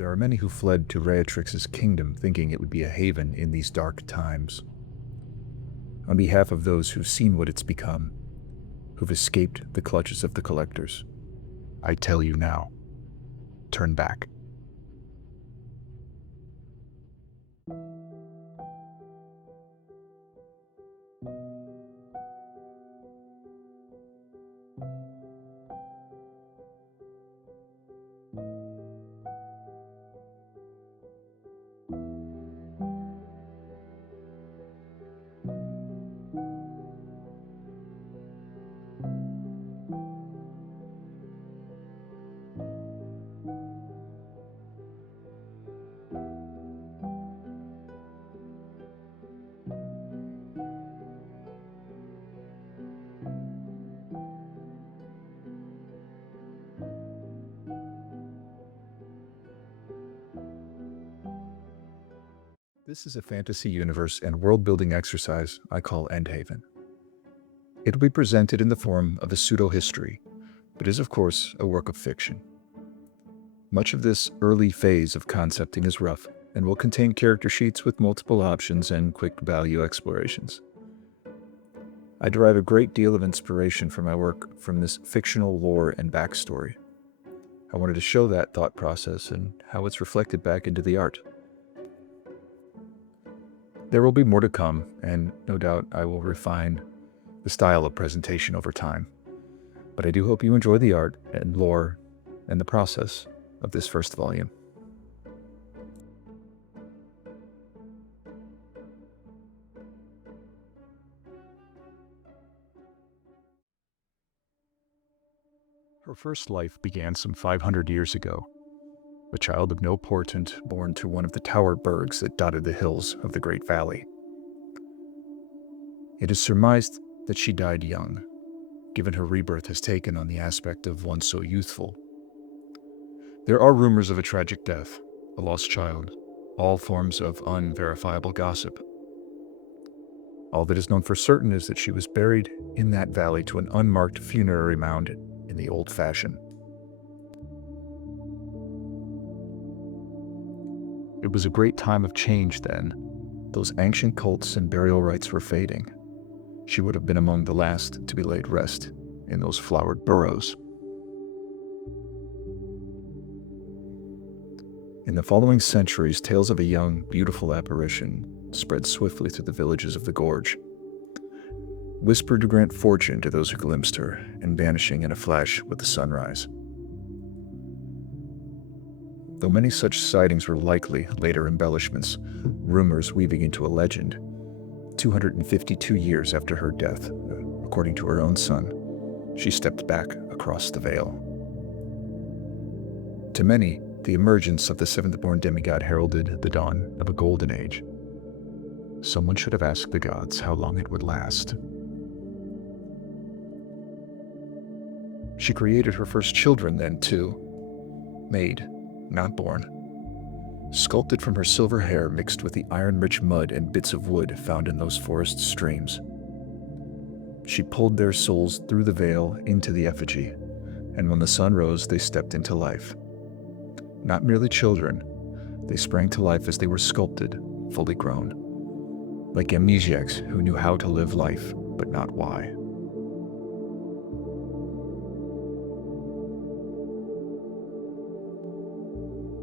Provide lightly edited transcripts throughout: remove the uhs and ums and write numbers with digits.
There are many who fled to Reatrix's kingdom thinking it would be a haven in these dark times. On behalf of those who've seen what it's become, who've escaped the clutches of the collectors, I tell you now, turn back. This is a fantasy universe and world-building exercise I call Endhaven. It will be presented in the form of a pseudo-history, but is of course a work of fiction. Much of this early phase of concepting is rough and will contain character sheets with multiple options and quick value explorations. I derive a great deal of inspiration for my work from this fictional lore and backstory. I wanted to show that thought process and how it's reflected back into the art. There will be more to come, and no doubt I will refine the style of presentation over time. But I do hope you enjoy the art and lore and the process of this first volume. Her first life began some 500 years ago. A child of no portent, born to one of the tower burgs that dotted the hills of the Great Valley. It is surmised that she died young, given her rebirth has taken on the aspect of one so youthful. There are rumors of a tragic death, a lost child, all forms of unverifiable gossip. All that is known for certain is that she was buried in that valley to an unmarked funerary mound in the old fashion. It was a great time of change then. Those ancient cults and burial rites were fading. She would have been among the last to be laid rest in those flowered burrows. In the following centuries, tales of a young, beautiful apparition spread swiftly through the villages of the gorge, whispered to grant fortune to those who glimpsed her, and vanishing in a flash with the sunrise. Though many such sightings were likely later embellishments, rumors weaving into a legend, 252 years after her death, according to her own son, she stepped back across the veil. To many, the emergence of the seventh-born demigod heralded the dawn of a golden age. Someone should have asked the gods how long it would last. She created her first children then, too. Made, not born. Sculpted from her silver hair mixed with the iron-rich mud and bits of wood found in those forest streams. She pulled their souls through the veil into the effigy, and when the sun rose, they stepped into life. Not merely children, they sprang to life as they were sculpted, fully grown. Like amnesiacs who knew how to live life, but not why.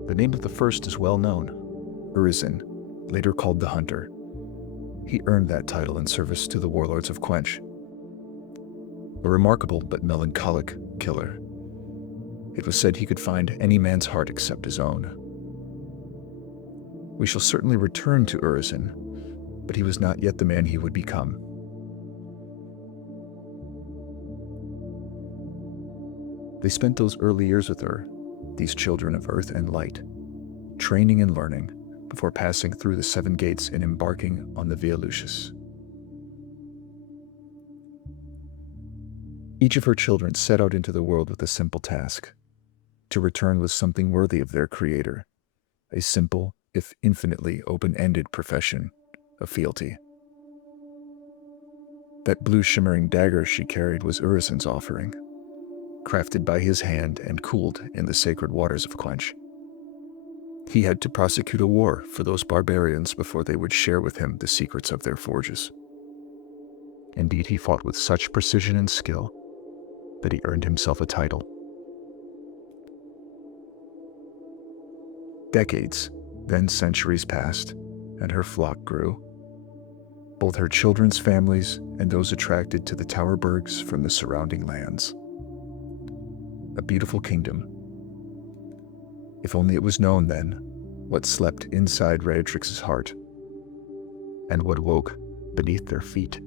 The name of the first is well known, Urizen, later called the Hunter. He earned that title in service to the warlords of Quench. A remarkable but melancholic killer. It was said he could find any man's heart except his own. We shall certainly return to Urizen, but he was not yet the man he would become. They spent those early years with her, these children of earth and light, training and learning before passing through the seven gates and embarking on the Via Lucis. Each of her children set out into the world with a simple task, to return with something worthy of their creator, a simple, if infinitely open-ended profession of fealty. That blue shimmering dagger she carried was Urizen's offering, crafted by his hand and cooled in the sacred waters of Quench. He had to prosecute a war for those barbarians before they would share with him the secrets of their forges. Indeed, he fought with such precision and skill that he earned himself a title. Decades, then centuries passed, and her flock grew. Both her children's families and those attracted to the Towerbergs from the surrounding lands. A beautiful kingdom. If only it was known then what slept inside Beatrix's heart and what woke beneath their feet.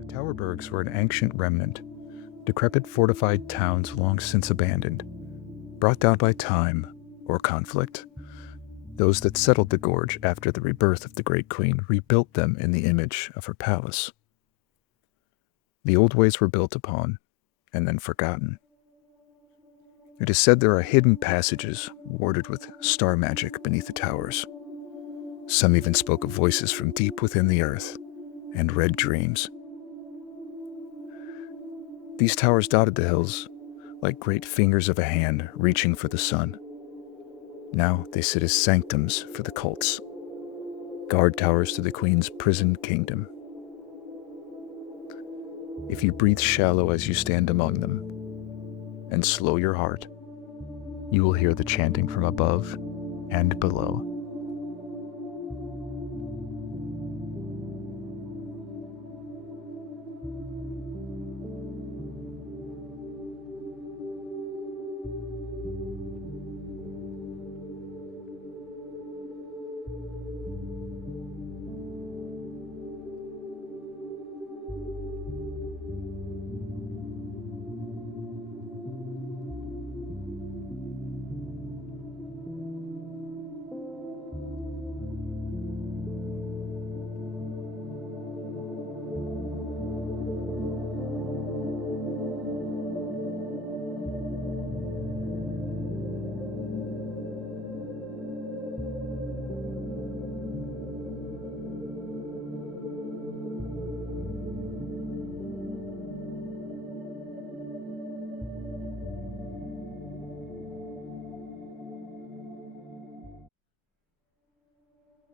The Towerbergs were an ancient remnant, decrepit fortified towns long since abandoned, brought down by time or conflict. Those that settled the gorge after the rebirth of the Great Queen rebuilt them in the image of her palace. The old ways were built upon and then forgotten. It is said there are hidden passages warded with star magic beneath the towers. Some even spoke of voices from deep within the earth and red dreams. These towers dotted the hills like great fingers of a hand reaching for the sun. Now they sit as sanctums for the cults, guard towers to the Queen's prison kingdom. If you breathe shallow as you stand among them, and slow your heart, you will hear the chanting from above and below.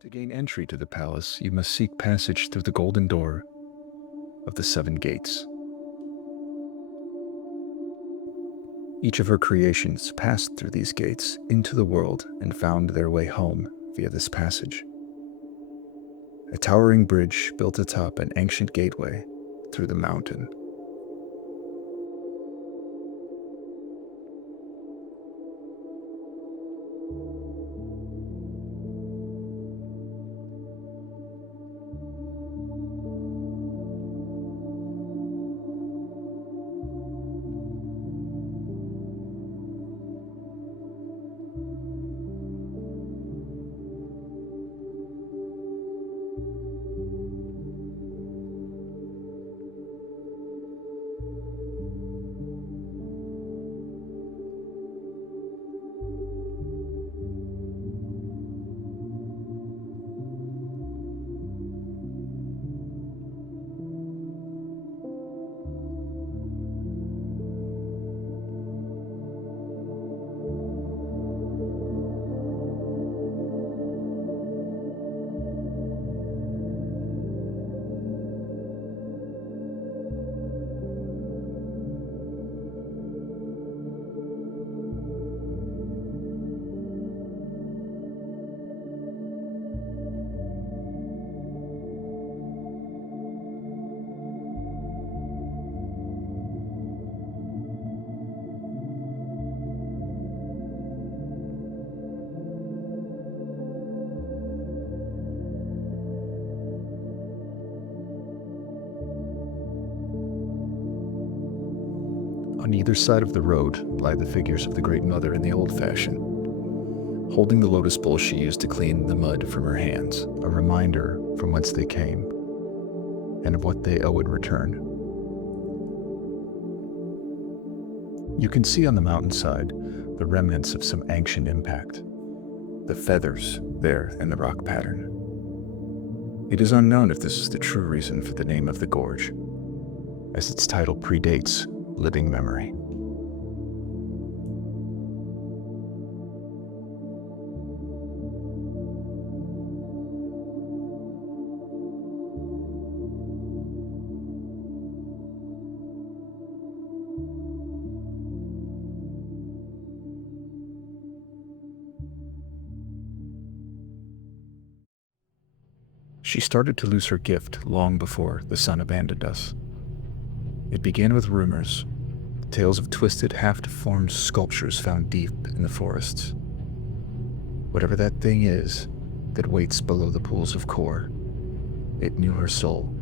To gain entry to the palace, you must seek passage through the golden door of the 7 gates. Each of her creations passed through these gates into the world and found their way home via this passage. A towering bridge built atop an ancient gateway through the mountain. On either side of the road lie the figures of the Great Mother in the old fashion, holding the lotus bowl she used to clean the mud from her hands, a reminder from whence they came and of what they owe in return. You can see on the mountainside the remnants of some ancient impact, the feathers there in the rock pattern. It is unknown if this is the true reason for the name of the gorge, as its title predates living memory. She started to lose her gift long before the sun abandoned us. It began with rumors, tales of twisted, half-deformed sculptures found deep in the forests. Whatever that thing is that waits below the pools of Kor, it knew her soul,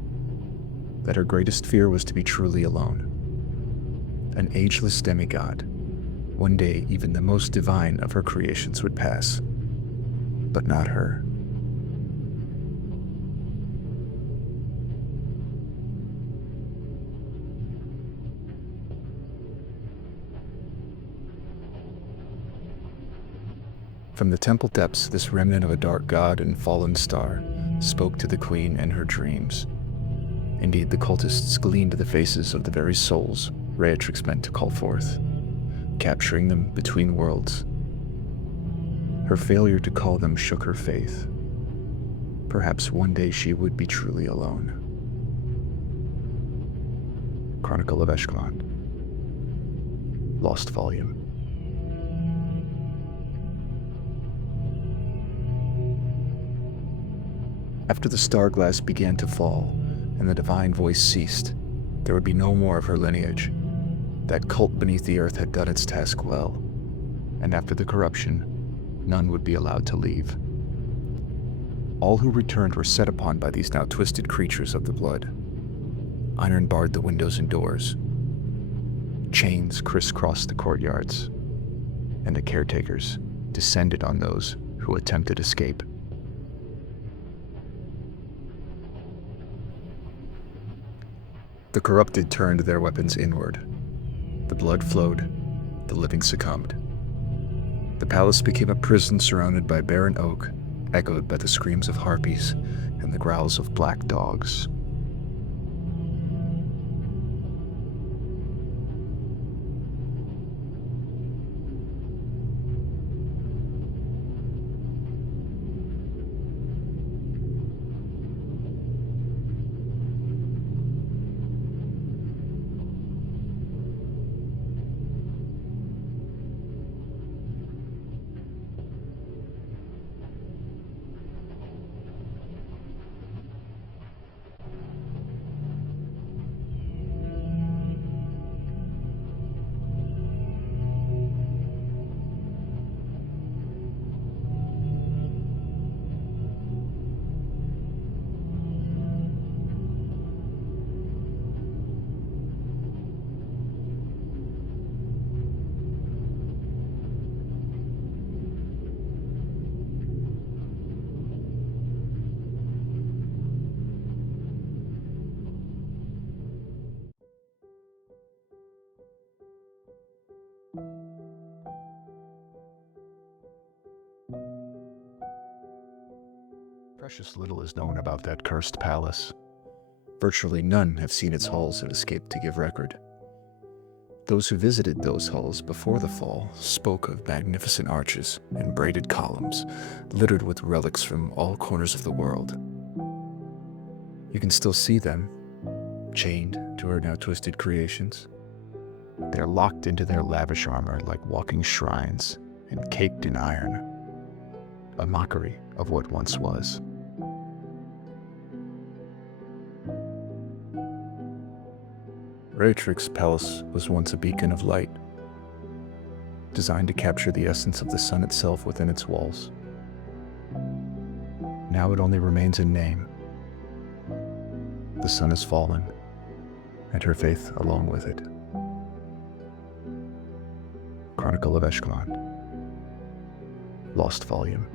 that her greatest fear was to be truly alone. An ageless demigod. One day even the most divine of her creations would pass, but not her. From the temple depths, this remnant of a dark god and fallen star spoke to the queen in her dreams. Indeed, the cultists gleaned the faces of the very souls Beatrix meant to call forth, capturing them between worlds. Her failure to call them shook her faith. Perhaps one day she would be truly alone. Chronicle of Eshkelon. Lost Volume. After the star glass began to fall and the divine voice ceased, there would be no more of her lineage. That cult beneath the earth had done its task well, and after the corruption, none would be allowed to leave. All who returned were set upon by these now twisted creatures of the blood. Iron barred the windows and doors. Chains crisscrossed the courtyards, and the caretakers descended on those who attempted escape. The corrupted turned their weapons inward. The blood flowed, the living succumbed. The palace became a prison surrounded by barren oak, echoed by the screams of harpies and the growls of black dogs. Precious little is known about that cursed palace. Virtually none have seen its halls and escaped to give record. Those who visited those halls before the fall spoke of magnificent arches and braided columns, littered with relics from all corners of the world. You can still see them, chained to her now twisted creations. They're locked into their lavish armor like walking shrines and caked in iron, a mockery of what once was. Beatrix's palace was once a beacon of light, designed to capture the essence of the sun itself within its walls. Now it only remains in name. The sun has fallen, and her faith along with it. Chronicle of Eshkelon. Lost volume.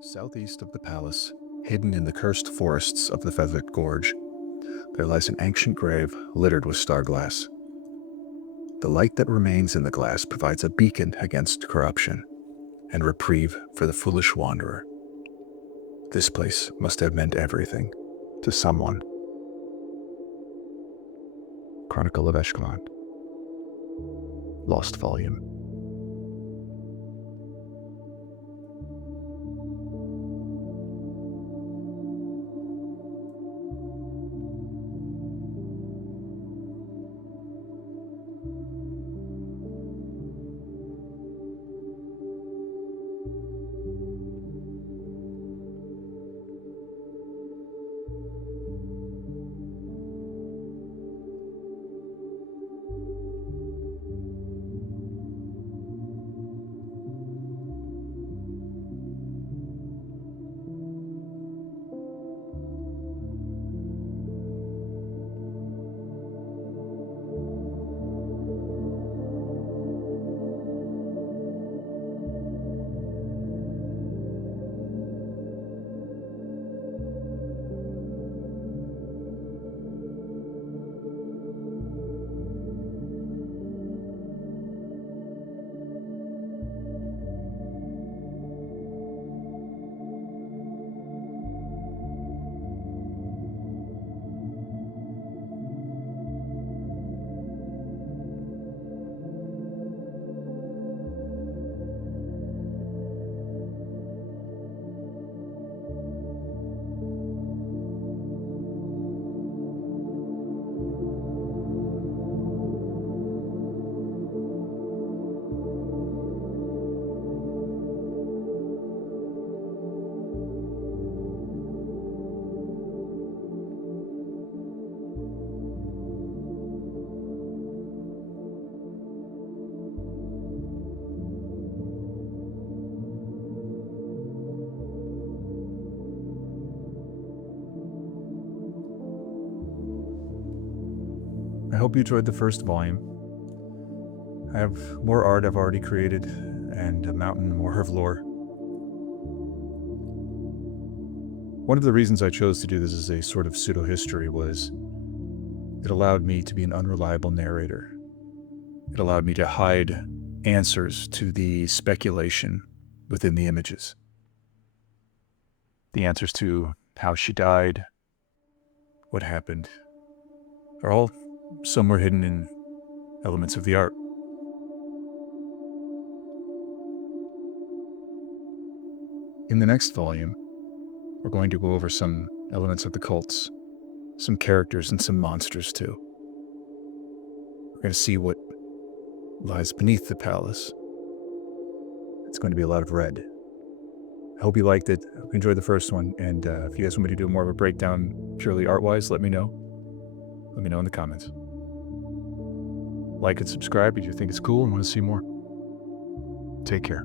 Southeast of the palace, hidden in the cursed forests of the Feathered Gorge, there lies an ancient grave littered with star glass. The light that remains in the glass provides a beacon against corruption and reprieve for the foolish wanderer. This place must have meant everything to someone. Chronicle of Eshkelon. Lost volume. I hope you enjoyed the first volume. I have more art I've already created, and a mountain more of lore. One of the reasons I chose to do this as a sort of pseudo-history was it allowed me to be an unreliable narrator. It allowed me to hide answers to the speculation within the images. The answers to how she died, what happened, are all somewhere hidden in elements of the art. In the next volume, we're going to go over some elements of the cults, some characters, and some monsters too. We're going to see what lies beneath the palace. It's going to be a lot of red. I hope you liked it. I hope you enjoyed the first one. And if you guys want me to do more of a breakdown purely art-wise, let me know. Let me know in the comments. Like and subscribe if you think it's cool and want to see more. Take care.